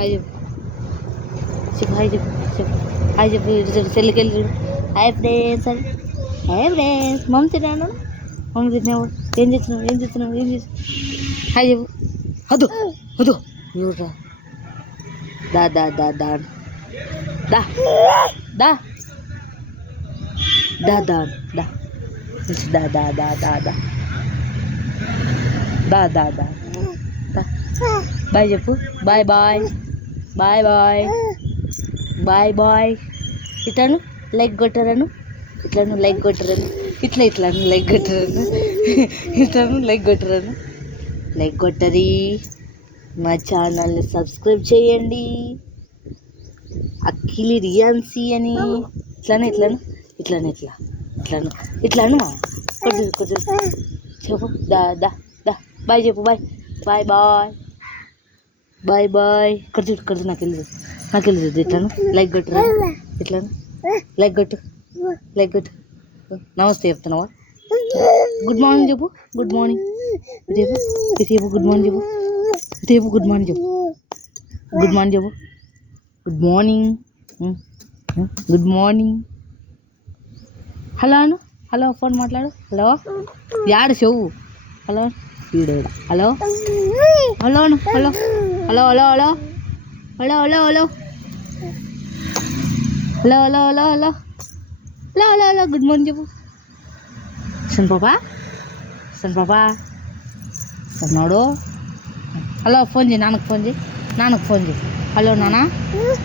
hi చెప్పు చెప్పు hi చెప్పు చెప్పు హాయ్ చెప్పు ఇటు చూడు సెల్లుకి వెళ్ళి చూడు హాయ్ ఫ్రెండ్స్ అని హాయ్ ఫ్రెండ్స్ మమ్మీ తిన్నాను మమ్మీ తిన్నావు ఏం చేస్తున్నావు ఏం చేస్తున్నావు ఏం చేస్తున్నావు హాయ్ చెప్పు అదు అదు చూడరా దా దా దా దా దా దా దా దా దా దా దా దా దా దా దా దా దా బాయ్ చెప్పు bye bye bye bye bye bye ఇట్లను లైక్ కొట్టరను ఇట్లను లైక్ కొట్టరను ఇట్లా ఇట్లను లైక్ కొట్టరను ఇట్లను లైక్ కొట్టరను లైక్ కొట్టరి మా ఛానల్ని సబ్స్క్రైబ్ చేయండి అఖిలి రియాన్సీ అని ఇట్లానే ఇట్లను ఇట్లను ఇట్లా ఇట్లను ఇట్లను మా కొట్టు కొట్టు చెప్పు దా దా దా బాయ్ చెప్పు bye bye bye bye bye కొట్టు నాకు వెళ్ళదు ఇట్లను లైక్ కొట్టురా ఇట్లను లైక్ కొట్టు లైక్ కొట్టు నమస్తే చెప్తున్నావా గుడ్ మార్నింగ్ చెప్పు గుడ్ మార్నింగ్ చెప్పు ఇటు చెప్పు గుడ్ మార్నింగ్ చెప్పు ఇటు చెప్పు గుడ్ మార్నింగ్ చెప్పు గుడ్ మార్నింగ్ చెప్పు good morning good morning hello అను హలో ఫోన్ మాట్లాడు హలో యాడ చెవు హలో వీడు హలో హలో అను hello hello hello hello hello hello hello hello hello hello hello hello hello hello good morning చెప్పు sun పాపా సన్నోడు హలో ఫోన్ చేయి నాన్నకు ఫోన్ చేయి హలో నాన్న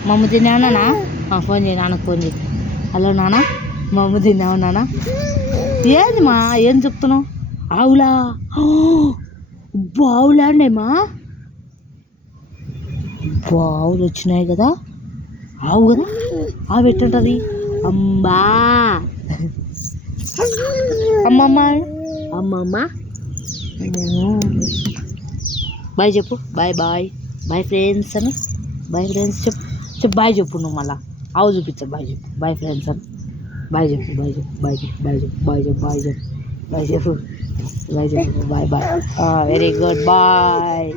మమ్మ తిన్నావు నాన్న ఫోన్ చేయి నాన్నకు ఫోన్ చేయి హలో నాన్న మమ్మ తిన్నావు నాన్న ఏంది మా ఏం చెప్తున్నావు ఆవులా ఆవులా అండేమా ఆవులు వచ్చినాయి కదా ఆవు కదా ఆవు ఎట్టుంటుంది అమ్మా అమ్మమ్మ అమ్మమ్మ బాయ్ చెప్పు బాయ్ బాయ్ బాయ్ ఫ్రెండ్స్ అని బాయ్ ఫ్రెండ్స్ చెప్పు బాయ్ చెప్పు నువ్వు మళ్ళా ఆవు చూపించు బాయ్ చెప్పు బాయ్ ఫ్రెండ్స్ అని బాయ్ చెప్పు బాయ్ చెప్పు బాయ్ చెప్పు బాయ్ చెప్పు బాయ్ చెప్పు బాయ్ చెప్పు బాయ్ చెప్పు బాయ్ చెప్పు bye bye very good bye